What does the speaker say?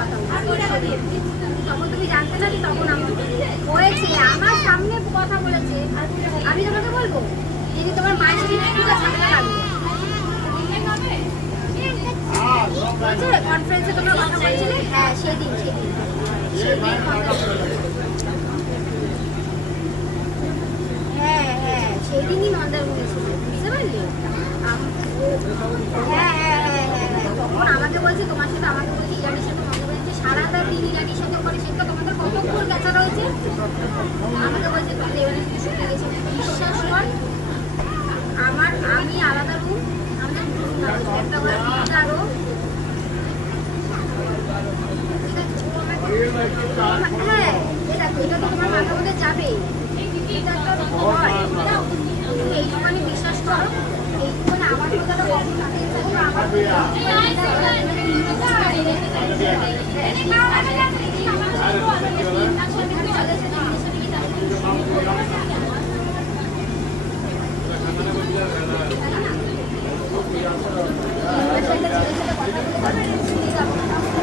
কথা বলেছে, তখন তুমি জানতে না তখন আমার হয়েছে, আমার সামনে কথা বলেছে। আমি তোমাকে বলবো যদি তোমার মায়ের পুরো ঝামেলা লাগবে কনফারেন্সে তোমরা কথা বলছিলে। হ্যাঁ সেদিন হ্যাঁ হ্যাঁ সেদিনই মন্দারমণি ছিল, বুঝতে পারলি? হ্যাঁ হ্যাঁ হ্যাঁ হ্যাঁ হ্যাঁ তখন আমাকে বলছে তোমার সাথে, আমাকে বলছে ইরানির সাথে মন্দারমণি সারাটা দিন ইরানির সাথে ওখানে, সেটা তোমাদের কতক্ষণ গেছা রয়েছে। আমাকে বলছে তুমি এবারে শুনে গেছি, বিশ্বাস কর আমি আলাদা রুম, আমাদের একটা ঘরে আরো হ্যাঁ এটা তো তোমার মাথার মধ্যে যাবেই, এইটুখানি বিশ্বাস করো, এইটুখানি আমার কথাটা কখন আমার